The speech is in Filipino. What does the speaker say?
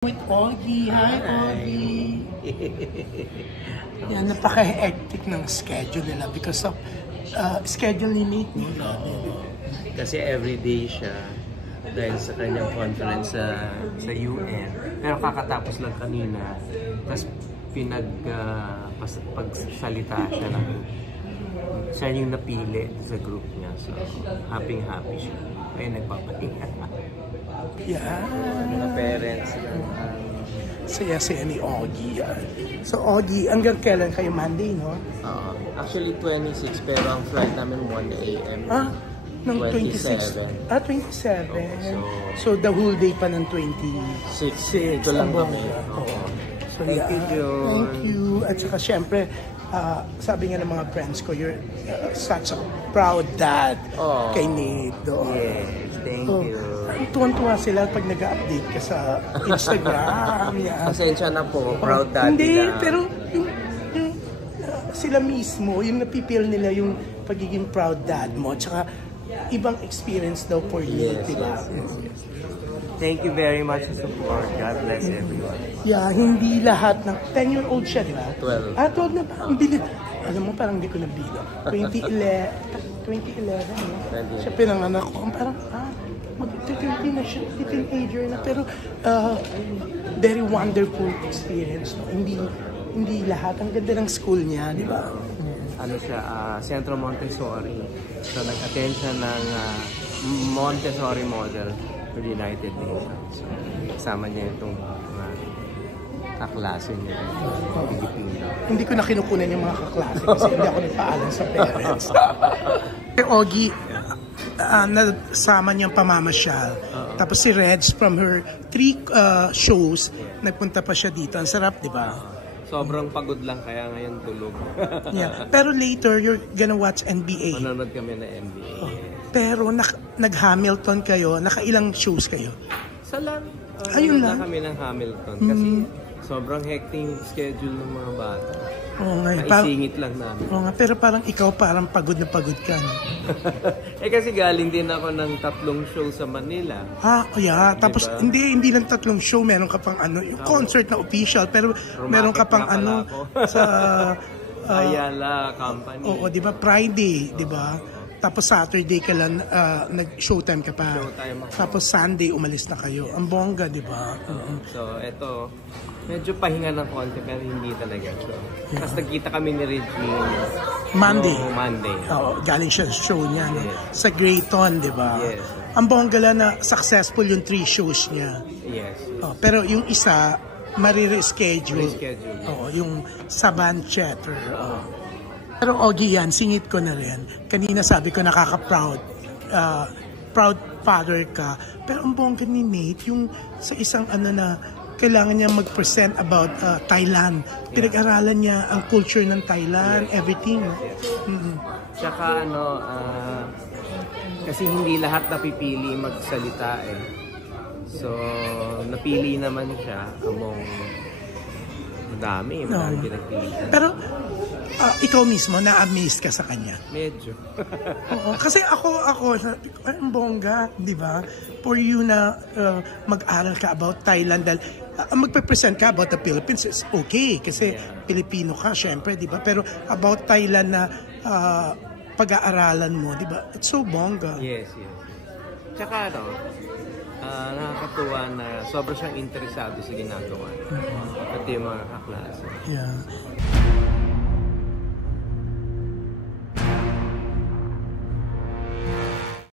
With Augie. Hi, Augie. Yan, napaka-hectic ng schedule nila because of schedule ni Nate nila. Kasi everyday siya dahil sa kanyang conference sa UN. Pero kakatapos lang kanina, tapos pagsalita siya ng siya yung napili sa group niya. So, happy siya. Kaya nagpapahinga. Yeah. Mga parents. Saya-saya ni Augie. So, Augie, hanggang kailan kayo? Monday, no? Actually, 26, pero ang flight namin 1 a.m. Ng 26? 27. So, the whole day pa ng 26. Ito lang kami. So, thank you. At saka, syempre, sabi nga ng mga friends ko, you're such a proud dad kay Nate. Yes, thank you. Tuwan-tuwa sila pag nag-update ka sa Instagram. Pasensya na po, proud dad. Hindi, pero yung sila mismo, yung napipil nila yung pagiging proud dad mo. Tsaka ibang experience daw for you, diba? Yes. Thank you very much sa support. God bless everyone. Yeah, hindi lahat ng 10-year-old siya, di ba? 12. 12 na ba? Ang bilis. Alam mo, parang hindi ko nabilang. 2011, no? Siya pinanganak ko. Parang, mag-20 na siya, teenager na. Pero, very wonderful experience. No? Hindi lahat. Ang ganda ng school niya, di ba? Ano siya, Centro Montessori. So, nag-attend siya ng Montessori model for the United Nations. So, kasama niya itong mga kaklase niya ng Pilipino. Hindi ko na kinukunan yung mga kaklase kasi hindi ako nagpaalam sa parents. Kay Augie, nasama niyang pamamasyal. Tapos si Reg, from her 3 shows, nagpunta pa siya dito. Ang sarap, di ba? Sobrang pagod lang kaya ngayon tulog. Yeah. Pero later, you're gonna watch NBA. Manonood kami na NBA. Pero nag-Hamilton kayo, nakailang shows kayo? Ayun lang. Kami ng Hamilton kasi sobrang hectic schedule ng mga bata. Naisingit lang namin. Pero parang ikaw parang pagod na pagod ka. No? Kasi galing din ako ng 3 show sa Manila. Yeah. Tapos hindi lang 3 show, meron ka pang yung concert na official, pero meron ka pang sa Ayala Company. Oo, di ba? Friday, di ba? Tapos Saturday ka lang, nag-showtime ka pa. Tapos Sunday, umalis na kayo. Ang bongga, di ba? So, eto, medyo pahinga ng konti, pero hindi talaga. So, tapos nagkita kami ni Regine. Monday. Galing siya sa show niya. No? Sa Grayton, di ba? Yes. Ang bongga lang na successful yung 3 shows niya. Yes. Pero yung isa, marireschedule. Yung Saban Theater. Pero Augie, yan, singit ko na rin. Kanina sabi ko nakaka-proud. Proud father ka. Pero ang bongga ni Nate, yung sa isang na kailangan niya mag-present about Thailand. Pinag-aralan niya ang culture ng Thailand, everything. Tsaka kasi hindi lahat napipili magsalita eh. So, napili naman siya among marami pinagpili. Pero, ikaw mismo, na-amaze ka sa kanya? Medyo. Oo, kasi ako, ang bongga, di ba? For you na mag-aral ka about Thailand, dahil magpe-present ka about the Philippines, is okay. Kasi Pilipino ka, syempre, di ba? Pero about Thailand na pag-aaralan mo, di ba? It's so bongga. Yes. Tsaka nakakatuwa na sobrang siyang interesado sa ginagawa. At yung mga kaklase. Yeah.